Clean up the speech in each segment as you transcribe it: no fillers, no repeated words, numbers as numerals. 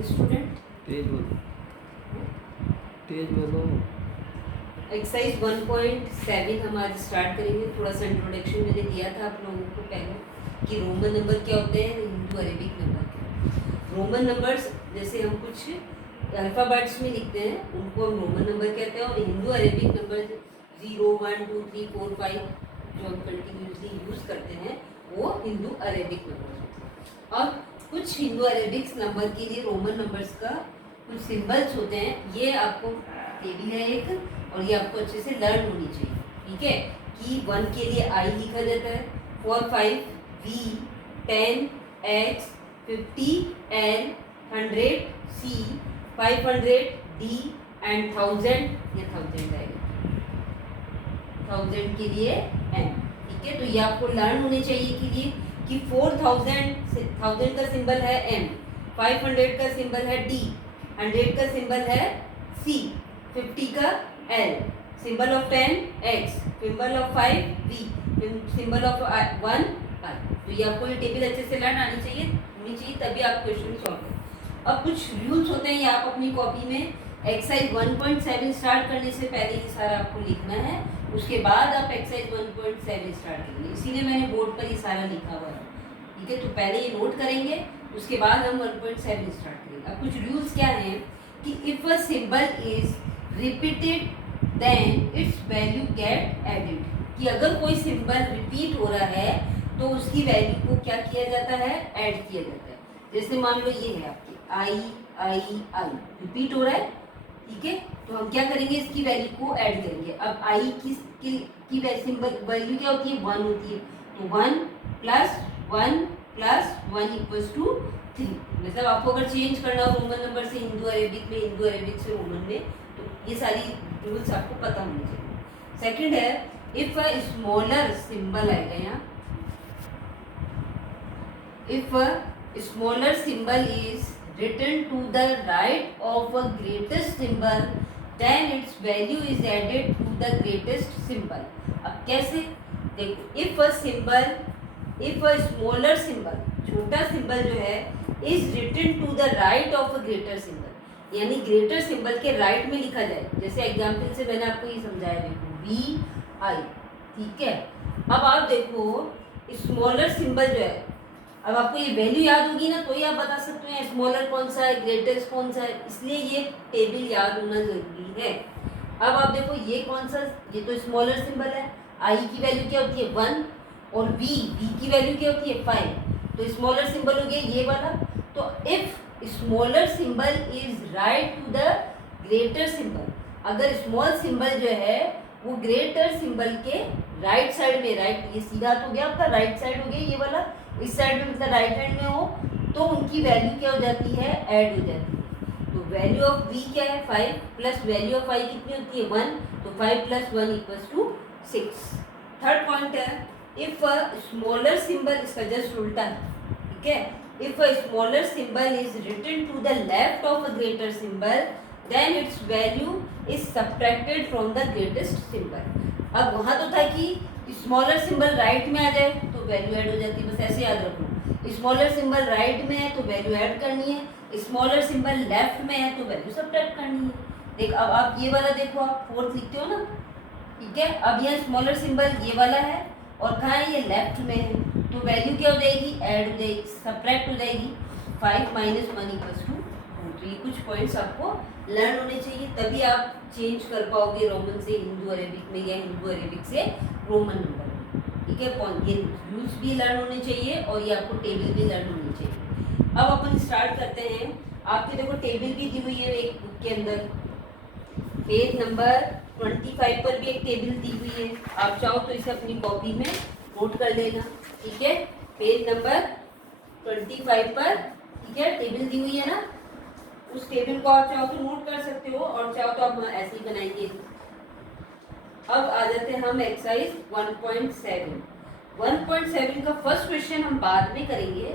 Morning student. तेज बोलो, तेज बोलो। Exercise 1.7 हम आज स्टार्ट करेंगे। थोड़ा सा इंट्रोडक्शन मैंने दिया था आप लोगों को पहले कि रोमन नंबर क्या होते हैं, Hindu Arabic number. Roman numbers जैसे हम कुछ अल्फ़ाबेट्स में लिखते हैं उनको हम रोमन नंबर कहते हैं, और हिंदू अरेबिक नंबर 0 1 2 3 4 5 जो हम कंटिन्यूसली यूज़ करते हैं वो हिंदू अरेबिक नंबर होते हैं। और कुछ हिंदू अरेबिक्स नंबर के लिए रोमन नंबर्स का कुछ सिंबल्स होते हैं। ये आपको टेबल है एक, और ये आपको अच्छे से लर्न होनी चाहिए, ठीक है। कि 1 के लिए आई लिखा जाता है, 4 5 V, 10 X, 50 L, 100 C, 500 D and 1000 ये 1000 आएगा, 1000 के लिए M, ठीक है। तो ये आपको लर्न होने चाहिए के लिए कि 4000 का सिंबल है M, 500 का सिंबल है D, 100 का सिंबल है C, 50 का L, symbol of 10 X, symbol of 5 V, symbol of 1 I। तो ये आपको ये टेबल अच्छे से लर्न आनी चाहिए, होनी चाहिए, तभी आप क्वेश्चन सॉल्व करें। अब कुछ रूल्स होते हैं, ये आप अपनी कॉपी में एक्सरसाइज 1.7 स्टार्ट करने से पहले ये सारा आपको लिखना है, उसके बाद आप एक्सरसाइज 1.7 स्टार्ट करेंगे। इसीलिए मैंने बोर्ड पर ये सारा लिखा हुआ है, ठीक है। तो पहले ये नोट करेंगे, उसके बाद हम 1.7 स्टार्ट करेंगे। अब कुछ रूल्स क्या हैं कि if a symbol is repeated then its value get added, कि अगर कोई सिंबल रिपीट हो रहा है तो उसकी वैल्यू को क्या किया जाता है, ऐड किया जाता है। जैसे मान लो ये है आपकी आई आई आई, रिपीट हो रहा है, ठीक है। तो हम क्या करेंगे, इसकी वैल्यू को ऐड करेंगे। अब आई की सिंबल वैल्यू क्या होती है, 1 होती है, तो 1 प्लस 1 प्लस 1 इक्वल्स टू 3। मतलब आपको अगर चेंज करना हो रोमन नंबर से हिंदू अरेबिक में, हिंदू अरेबिक से रोमन में, तो ये सारी रूल्स आपको पता होने चाहिए। सेकंड है इफ अ स्मॉलर सिंबल आएगा यहाँ, if a smaller symbol is written to the right of a greatest symbol then its value is added to the greatest symbol। अब कैसे, देखो if a smaller symbol, छोटा symbol जो है is written to the right of a greater symbol, यानी greater symbol के right में लिखा जाए। जैसे एग्जाम्पल से मैंने आपको ये समझाया, देखो वी आई, ठीक है। अब आप देखो स्मॉलर सिंबल जो है, अब आपको ये वैल्यू याद होगी ना, तो ही आप बता सकते हैं स्मॉलर कौन सा है, ग्रेटेस्ट कौन सा है, इसलिए ये टेबल याद होना जरूरी है। अब आप देखो ये कौन सा, ये तो स्मॉलर सिंबल है, आई की वैल्यू क्या होती है 1, और वी की वैल्यू क्या होती है 5, तो स्मॉलर सिंबल हो गया ये वाला। तो if smaller symbol is right to the greater symbol, अगर स्मॉल सिंबल जो है वो ग्रेटर सिंबल के राइट साइड में, राइट ये सीधा तो हो गया आपका, राइट साइड हो गया ये वाला, इस साइड में मतलब राइट हैंड में हो, तो उनकी वैल्यू क्या हो जाती है, ऐड हो जाती है। तो वैल्यू ऑफ v क्या है 5, प्लस वैल्यू ऑफ i कितनी होती है 1, तो 5 + 1 = 6। थर्ड पॉइंट है इफ अ स्मॉलर सिंबल, इसका जस्ट उल्टा है, ठीक है। If a smaller symbol is written to the left of a greater symbol then its value is subtracted from the greatest symbol. अब वहाँ तो था कि स्मॉलर सिंबल राइट में आ जाए तो वैल्यू ऐड हो जाती है, बस ऐसे याद रखो। स्मॉलर सिंबल राइट में है तो वैल्यू ऐड करनी है, स्मॉलर सिंबल लेफ्ट में है तो वैल्यू सब्ट्रैक्ट करनी है। देख अब आप ये वाला देखो, आप 4 लिखते हो ना, ठीक है। अब ये स्मॉलर सिंबल ये वाला है और कहाँ है, ये लेफ्ट में है, तो वैल्यू क्या हो जाएगी, ऐड हो जाएगी, सब्ट्रैक्ट हो जाएगी। 5 - 1 = 2। तो ये कुछ पॉइंट्स आपको लर्न होने चाहिए, तभी आप चेंज कर पाओगे रोमन से हिंदू अरेबिक में या हिंदू अरेबिक से रोमन नंबर में, ठीक है। ये रूल्स भी लर्न होने चाहिए और ये आपको टेबल भी लर्न होनी चाहिए। अब अपन स्टार्ट करते हैं। आपके देखो टेबल भी दी हुई है एक बुक के अंदर, पेज नंबर 25 पर भी एक टेबल दी हुई है, आप चाहो तो इसे अपनी कॉपी में नोट कर लेना, ठीक है। पेज नंबर 25 पर, ठीक है, टेबल दी हुई है ना, उस टेबल को आप चाहो तो नोट कर सकते हो और चाहो तो आप ऐसे ही बनाएंगे। अब आ जाते हैं हम एक्सरसाइज 1.7। 1.7 का फर्स्ट क्वेश्चन हम बाद में करेंगे,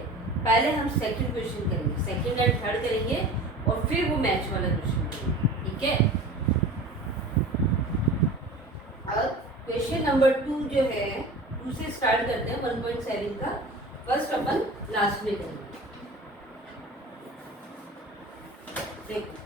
पहले हम सेकंड क्वेश्चन करेंगे, सेकंड एंड थर्ड करेंगे और फिर वो मैच वाला क्वेश्चन करेंगे, ठीक है। अब क्वेश्चन नंबर 2 जो है, 2 से स्टार्ट करते हैं 1.7 का। फर्स्ट अपन लास्ट में करेंगे। देखो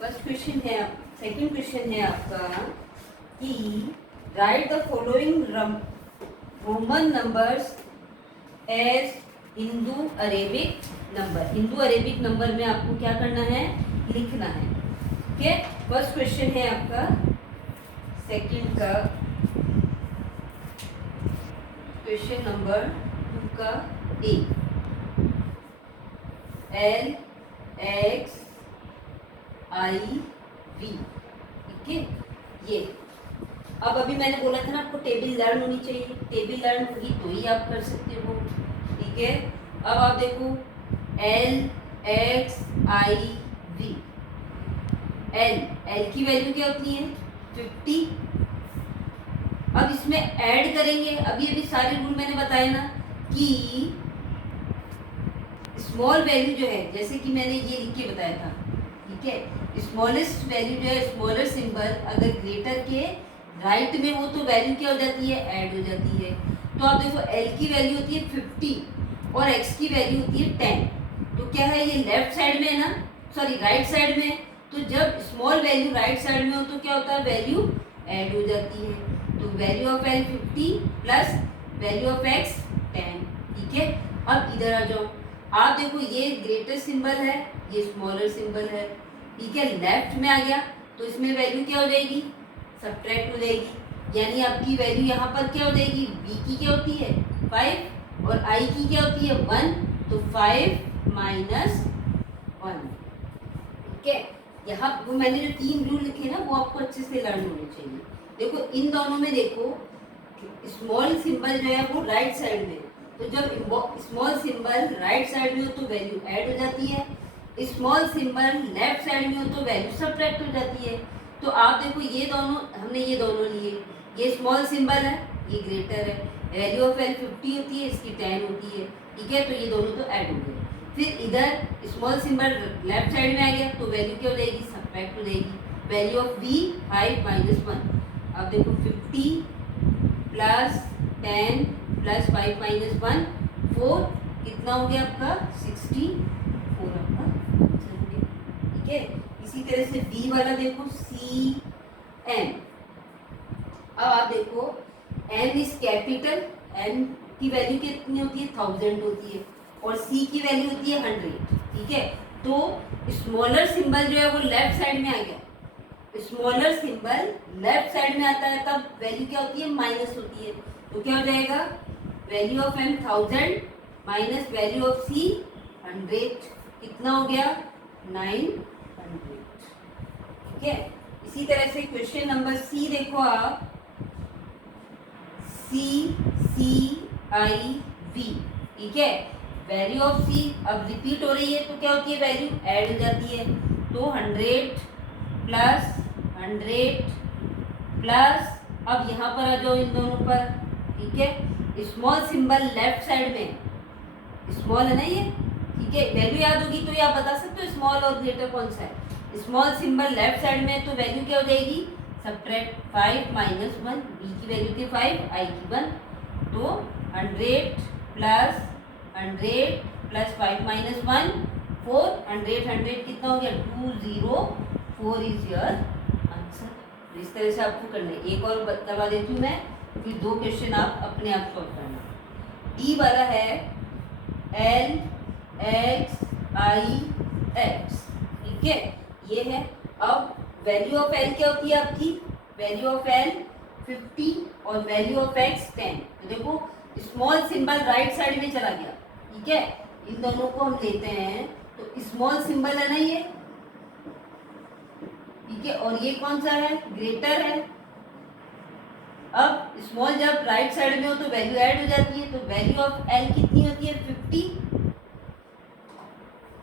फर्स्ट क्वेश्चन है, सेकंड क्वेश्चन है आपका कि write the following Roman numbers as Hindu Arabic number. Hindu Arabic number में आपको क्या करना है, लिखना है। ठीक है, फर्स्ट क्वेश्चन है आपका सेकंड का, क्वेश्चन नंबर 2 का ए, एल एक्स आई वी। ठीक है, ये अब अभी मैंने बोला था ना आपको टेबल लर्न होनी चाहिए, टेबल लर्न होगी तो ही आप कर सकते हो। ठीक है, अब आप देखो L X I V. L की वैल्यू क्या होती है 50। अब इसमें ऐड करेंगे, अभी सारे रूल मैंने बताए ना कि स्मॉल वैल्यू जो है, जैसे कि मैंने ये लिख के बताया था। ठीक है, स्मॉलेस्ट वैल्यू जो है, स्मॉलर सिंबल अगर ग्रेटर के राइट में हो तो वैल्यू क्या हो जाती है, ऐड हो जाती है। तो आप देखो एल की वैल्यू होती है 50 और एक्स की वैल्यू होती है 10। तो क्या है, ये लेफ्ट साइड में है ना, सॉरी राइट साइड में। तो जब स्मॉल वैल्यू राइट साइड में हो तो क्या होता है, वैल्यू ऐड हो जाती है। तो value of L 50 plus value of x 10। ठीक है, अब इधर आ जाओ, आप देखो ये ग्रेटर सिंबल है, ये स्मॉलर सिंबल है। ठीक है, लेफ्ट में आ गया तो इसमें वैल्यू क्या हो जाएगी, सब्ट्रैक्ट हो जाएगी। यानी आपकी वैल्यू यहाँ पर क्या हो जाएगी, बी की क्या होती है 5 और आई की क्या होती है 1। तो 5 माइनस 1। ठीक है, यहाँ वो मैंने जो 3 रूल लिखे ना वो आपको अच्छे से लर्न होने चाहिए। देखो इन दोनों में देखो स्मॉल सिंबल जो है वो राइट साइड में, तो जब स्मॉल सिंबल राइट साइड में हो तो वैल्यू ऐड हो जाती है, स्मॉल सिंबल लेफ्ट साइड में हो तो वैल्यू सब्ट्रैक्ट हो जाती है। तो आप देखो ये दोनों, हमने ये दोनों लिए, ये स्मॉल सिंबल है, ये ग्रेटर है, वैल्यू ऑफ एल 50 होती है, इसकी 10 होती है। ठीक है, तो ये दोनों तो ऐड हो गए। फिर इधर स्मॉल सिंबल लेफ्ट साइड में आ गया तो वैल्यू क्या हो जाएगी, सब्ट्रैक्ट हो जाएगी। Value of B 5 minus 1। अब देखो 50 प्लस 10 प्लस 5 माइनस 1 4, कितना हो गया आपका 64 आपका आंसर हो गया। ठीक है, इसी तरह से बी वाला देखो सी एम। अब आप देखो एम इज कैपिटल, एम की वैल्यू कितनी होती है 1000 होती है और सी की वैल्यू होती है 100। ठीक है, तो स्मॉलर सिंबल जो है वो लेफ्ट साइड में आ गया, स्मॉलर सिंबल लेफ्ट साइड में आता है तब वैल्यू क्या होती है, माइनस होती है। तो क्या हो जाएगा, value of M 1000 minus value of C 100, कितना हो गया 900। ठीक है, इसी तरह से क्वेश्चन नंबर सी देखो आप, सी सी आई वी। ठीक है, वैल्यू ऑफ सी अब रिपीट हो रही है तो क्या होती है, वैल्यू ऐड हो जाती है। तो 100 प्लस 100 प्लस, अब यहाँ पर आ जाओ इन दोनों पर। ठीक है, स्मॉल सिंबल लेफ्ट साइड में, स्मॉल है ना ये। ठीक है, वैल्यू याद होगी तो ये आप बता सकते हो स्मॉल और ग्रेटर कौन सा है। स्मॉल सिंबल लेफ्ट साइड में तो वैल्यू क्या हो जाएगी, सब्ट्रैक्ट 5 माइनस 1। बी की वैल्यू थी 5, आई की 1। तो 100 प्लस 5 माइनस 1 4, 100 कितना हो गया 204 इज योर आंसर। इस तरह से आपको करना है। एक और करवा देती हूँ मैं, फिर 2 क्वेश्चन आप अपने आप सॉल्व करना। डी वाला है एल एक्स आई एक्स। ठीक है, ये है। अब वैल्यू ऑफ एल क्या होती है आपकी, वैल्यू ऑफ एल 50 और वैल्यू ऑफ एक्स 10। तो देखो स्मॉल सिंबल राइट साइड में चला गया। ठीक है, इन दोनों को हम लेते हैं तो स्मॉल सिंबल है ना ये। ठीक है, और ये कौन सा है, ग्रेटर है। अब स्मॉल जब राइट साइड में हो तो वैल्यू ऐड हो जाती है। तो वैल्यू ऑफ एल कितनी होती है 50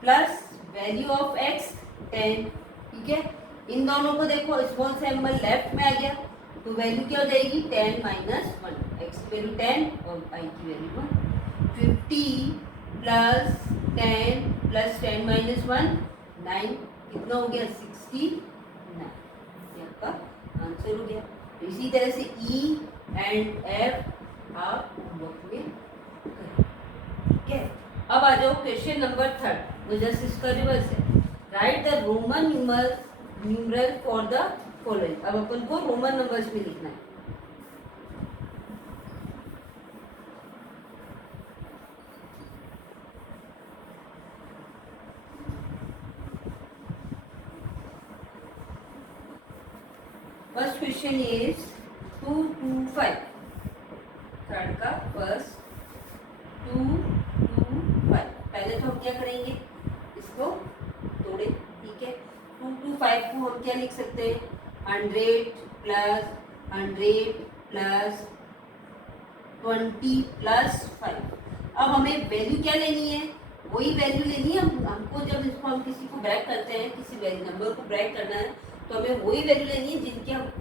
प्लस वैल्यू ऑफ एक्स 10। ठीक है, इन दोनों को देखो स्मॉल सिंबल लेफ्ट में आ गया तो वैल्यू क्या हो जाएगी 10 माइनस 1। एक्स की वैल्यू 10 और आई की वैल्यू 1। 50 प्लस 10 प्लस 10 माइनस 1 9, कितना हो गया 69, ये आपका आंसर हो गया। तो इसी तरह से ई एंड एफ आप होमवर्क में करें, ठीक है। अब आ जाओ क्वेश्चन नंबर 3, वो जस्ट इसका रिवर्स है। Right the Roman numeral for the following. अब अपन को रोमन नंबर्स में लिखना है। फर्स्ट क्वेश्चन इज 2 2 5, थर्ड का फर्स्ट 2 2 5। पहले तो हम क्या करेंगे, इसको तोड़े, ठीक है। 2 2 5 को हम क्या लिख सकते हैं, 100 प्लस 100 प्लस 20 प्लस 5। अब हमें वैल्यू क्या लेनी है, वही वैल्यू लेनी है। हमको जब इसको हम किसी को ब्रैक करते हैं, किसी नंबर को ब्रैक करना है, तो हमें वही वैल्यू लेनी है जिनके हम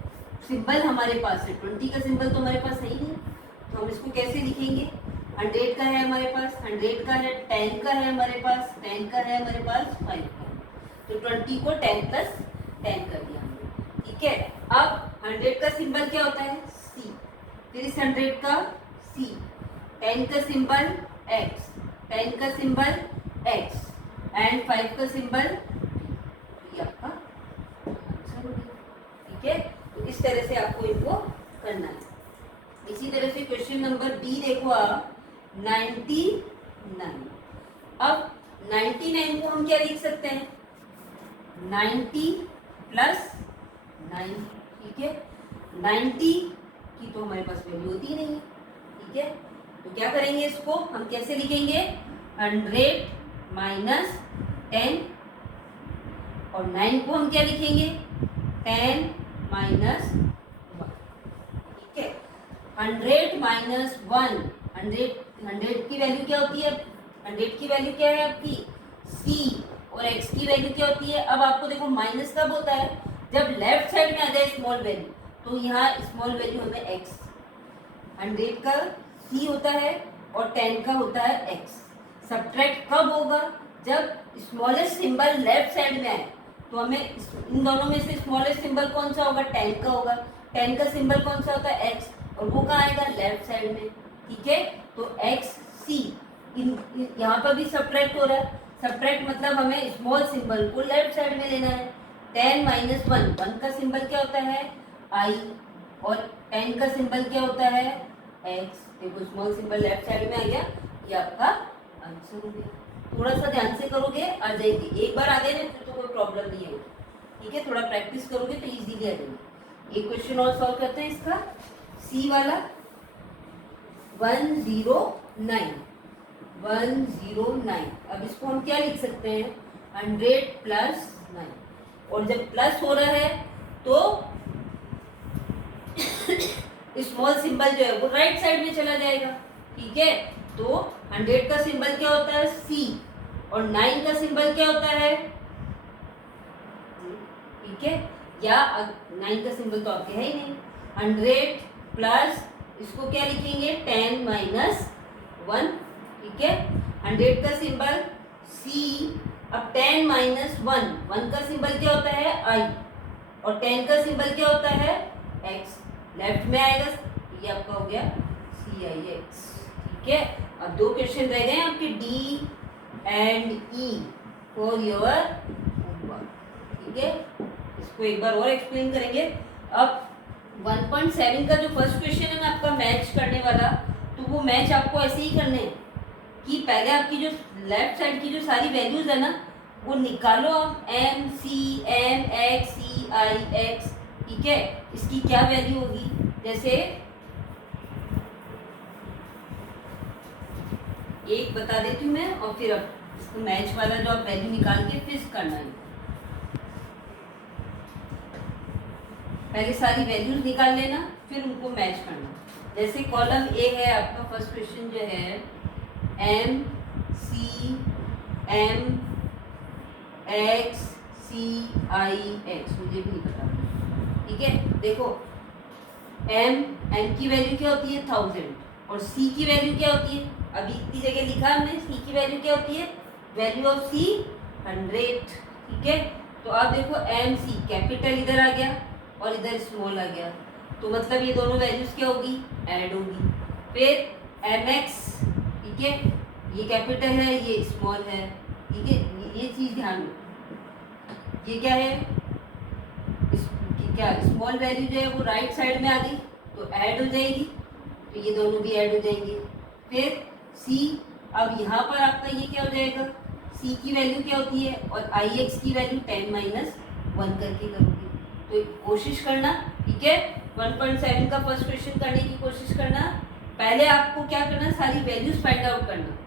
सिंबल हमारे पास है। 20 का सिंबल तो हमारे पास है ही नहीं, तो हम इसको कैसे लिखेंगे। 100 का है हमारे पास, 100 का है, 10 का है हमारे पास, 10 का है हमारे पास, 5 का है। तो 20 को 10 प्लस 10 कर दिया हमने, ठीक है। अब 100 का सिंबल क्या होता है, C, फिर इस 100 का C, 10 का सिंबल X, 10 का सिंबल X एंड 5 का सिंबल, ये आपका आंसर हो गया, ठीक है। तो इस तरह से आपको इनको करना है। इसी तरह से क्वेश्चन नंबर बी देखो आप, 99। अब 99 को हम क्या लिख सकते हैं, 90 प्लस 9, ठीक है। 90 की तो हमारे पास वैल्यू होती ही नहीं है, ठीक है। तो क्या करेंगे, इसको हम कैसे लिखेंगे, 100 माइनस 10, और 9 को हम क्या लिखेंगे, 10 माइनस 1, ठीक है। 100 माइनस 1, 100 की वैल्यू क्या होती है, 100 की वैल्यू क्या है आपकी C, और x की वैल्यू क्या होती है। अब आपको देखो माइनस कब होता है, जब लेफ्ट साइड में आ जाए स्मॉल वैल्यू, तो यहाँ स्मॉल वैल्यू हमें x, 100 का C होता है और 10 का होता है x। सब्ट्रैक्ट कब होगा, जब स्मॉलेस्ट सिंबल लेफ्ट साइड में आए, तो हमें इन दोनों में से स्मॉलेस्ट सिंबल कौन सा होगा, 10 का होगा। 10 का सिंबल कौन सा होता है, x, और वो कहाँ आएगा, लेफ्ट साइड में, ठीक है। तो x C, यहाँ पर भी सब्ट्रैक्ट हो रहा है। सब्ट्रैक्ट मतलब हमें स्मॉल सिंबल को लेफ्ट साइड में लेना है। 10 माइनस 1, 1 का सिंबल क्या होता है I, और 10 का सिंबल क्या होता है x। देखो स्मॉल सिंबल लेफ्ट साइड में आ गया, ये आपका आंसर हो गया। थोड़ा सा ध्यान से करोगे आ जाएगी, एक बार आ गए ना फिर तो कोई प्रॉब्लम नहीं है, ठीक है। थोड़ा प्रैक्टिस करोगे तो इजीली आ जाएगी। एक क्वेश्चन और सॉल्व करते हैं इसका, C वाला 109। अब इसको हम क्या लिख सकते हैं, 100 प्लस 9, और जब प्लस हो रहा है तो स्मॉल सिंबल जो है वो राइट साइड में चला जाएगा, ठीक है। तो 100 का सिंबल क्या होता है C, और 9 का सिंबल क्या होता है, ठीक है। या 9 का सिंबल तो आपके है ही नहीं। 100 प्लस इसको क्या लिखेंगे, 10 माइनस 1, ठीक है। 100 का सिंबल C, अब 10 माइनस 1, 1 का सिंबल क्या होता है I, और 10 का सिंबल क्या होता है X, लेफ्ट में आएगा, ये आपका हो गया CIX, ठीक है। अब दो क्वेश्चन रह गए आपके D and E for your homework, ठीक है। इसको एक बार और एक्सप्लेन करेंगे। अब 1.7 का जो फर्स्ट क्वेश्चन है ना आपका मैच करने वाला, तो वो मैच आपको ऐसे ही करने हैं कि पहले आपकी जो लेफ्ट साइड की जो सारी वैल्यूज है ना वो निकालो आप, M C M X C I X, ठीक है। इसकी क्या वैल्यू होगी, जैसे एक बता देती हूँ मैं, और फिर अब इसको मैच वाला जो आप वैल्यू निकाल के फिर करना है। पहले सारी वैल्यूज निकाल लेना, फिर उनको मैच करना। जैसे कॉलम ए है आपका, फर्स्ट क्वेश्चन जो है M C M X C I X, मुझे भी नहीं पता, ठीक है। देखो M की वैल्यू क्या होती है 1000, और सी की वैल्यू क्या होती है, अभी इतनी जगह लिखा हमने, सी की वैल्यू क्या होती है, वैल्यू ऑफ सी 100, ठीक है। तो अब देखो एम सी कैपिटल इधर आ गया और इधर स्मॉल आ गया, तो मतलब ये दोनों वैल्यूज क्या होगी, ऐड होगी। फिर एम एक्स, ठीक है, ये कैपिटल है ये स्मॉल है, ठीक है, ये चीज ध्यान रखो। ये क्या है, क्या स्मॉल वैल्यू जो है वो राइट साइड में आ गई तो ऐड हो जाएगी, तो ये दोनों भी ऐड हो जाएंगे। फिर सी, अब यहाँ पर आपका ये क्या हो जाएगा, सी की वैल्यू क्या होती है और आई एक्स की वैल्यू 10 - 1 करके करोगे। तो कोशिश करना, ठीक है, 1.7 का फर्स्ट क्वेश्चन करने की कोशिश करना। पहले आपको क्या करना, सारी वैल्यूज फाइंड आउट करना,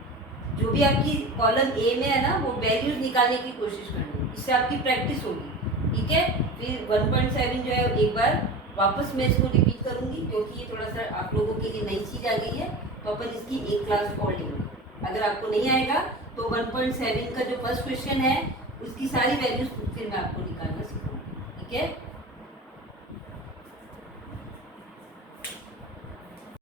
जो भी आपकी कॉलम ए में है ना वो वैल्यूज निकालने की कोशिश करनी, इससे आपकी प्रैक्टिस होगी, ठीक है। फिर 1.7 जो है एक बार वापस मैं इसको रिपीट करूंगी क्योंकि ये थोड़ा सा आप लोगों के लिए नई चीज़ आ गई है, तो अपन इसकी एक क्लास और लेंगे। अगर आपको नहीं आएगा तो 1.7 का जो फर्स्ट क्वेश्चन है उसकी सारी वैल्यूज फिर मैं आपको निकालना सिखाऊंगी, ठीक है।